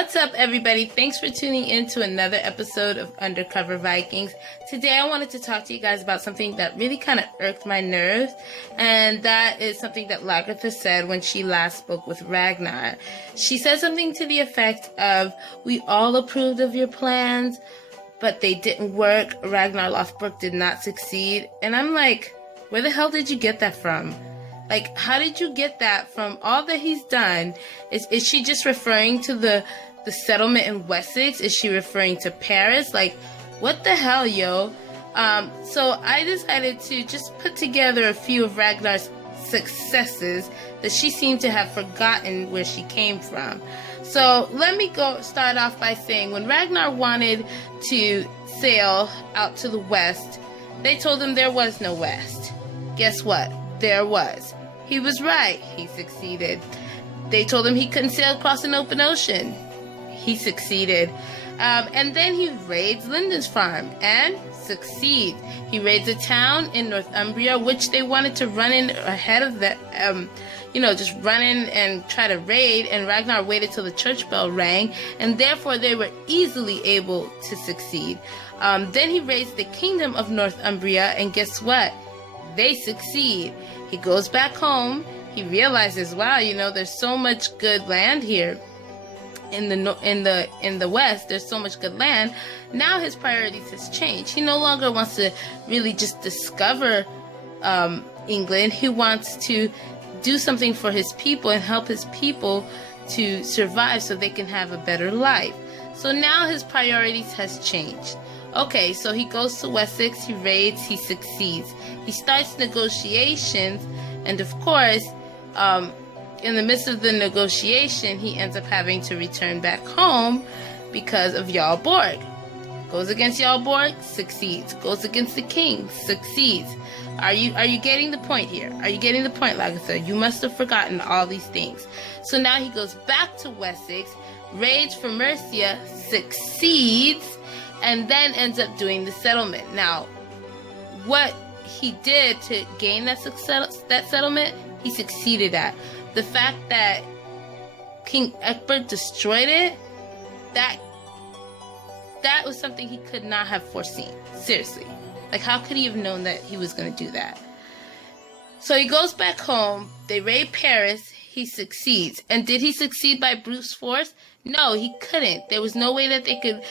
What's up, everybody? Thanks for tuning in to another episode of Undercover Vikings. Today I wanted to talk to you guys about something that really kind of irked my nerves, and that is something that Lagertha said when she last spoke with Ragnar. She said something to the effect of, "We all approved of your plans, but they didn't work. Ragnar Lothbrok did not succeed." And I'm like, where the hell did you get that from? Like, how did you get that from all that he's done? Is she just referring to the settlement in Wessex? Is she referring to Paris? Like, what the hell, yo? So I decided to just put together a few of Ragnar's successes that she seemed to have forgotten where she came from. So let me start off by saying, when Ragnar wanted to sail out to the west, they told him there was no west. Guess what? There was. He was right. He succeeded. They told him he couldn't sail across an open ocean. He succeeded. And then he raids Linden's farm and succeeds. He raids a town in Northumbria, which they wanted to run in ahead of the, just run in and try to raid. And Ragnar waited till the church bell rang, and therefore they were easily able to succeed. Then he raids the kingdom of Northumbria, and guess what? They succeed. He goes back home. He realizes, wow, there's so much good land here in the west. There's so much good land. Now his priorities has changed. He no longer wants to really just discover England. He wants to do something for his people and help his people to survive so they can have a better life. So now his priorities has changed. Okay, so he goes to Wessex, he raids, he succeeds. He starts negotiations, and of course, in the midst of the negotiation, he ends up having to return back home because of Jarl Borg. Goes against Jarl Borg, succeeds. Goes against the king, succeeds. Are you getting the point here? Are you getting the point, Lagertha? You must have forgotten all these things. So now he goes back to Wessex, raids for Mercia, succeeds, and then ends up doing the settlement. Now, what he did to gain that settlement, he succeeded at. The fact that King Egbert destroyed it, that was something he could not have foreseen. Seriously. Like, how could he have known that he was going to do that? So he goes back home, they raid Paris, he succeeds. And did he succeed by brute force? No, he couldn't. There was no way that they could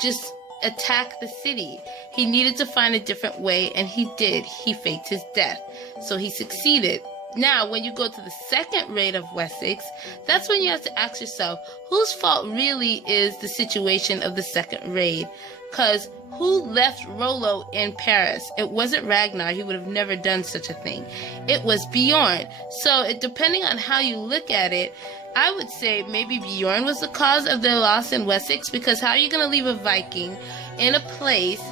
just attack the city. He needed to find a different way, and he did. He faked his death. So he succeeded. Now, when you go to the second raid of Wessex, that's when you have to ask yourself, whose fault really is the situation of the second raid? Because who left Rollo in Paris? It wasn't Ragnar. He would have never done such a thing. It was Bjorn. So depending on how you look at it, I would say maybe Bjorn was the cause of their loss in Wessex, because how are you going to leave a Viking in a place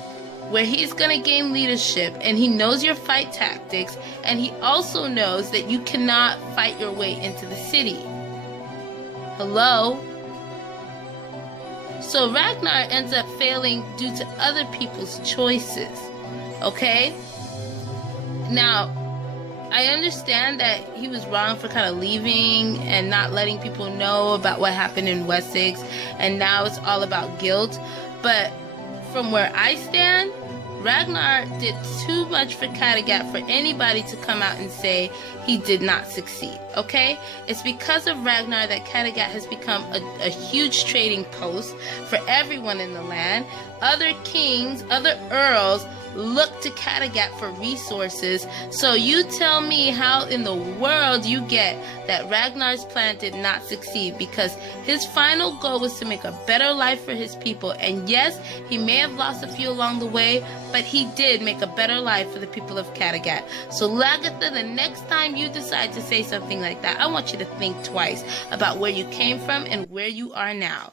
where he's going to gain leadership, and he knows your fight tactics, and he also knows that you cannot fight your way into the city? Hello? So Ragnar ends up failing due to other people's choices. Okay? Now, I understand that he was wrong for kind of leaving and not letting people know about what happened in Wessex, and now it's all about guilt. But from where I stand, Ragnar did too much for Kattegat for anybody to come out and say he did not succeed, okay? It's because of Ragnar that Kattegat has become a huge trading post for everyone in the land. Other kings, other earls look to Kattegat for resources. So you tell me how in the world you get that Ragnar's plan did not succeed, because his final goal was to make a better life for his people. And yes, he may have lost a few along the way, but he did make a better life for the people of Kattegat. So Lagertha, the next time you decide to say something like that, I want you to think twice about where you came from and where you are now.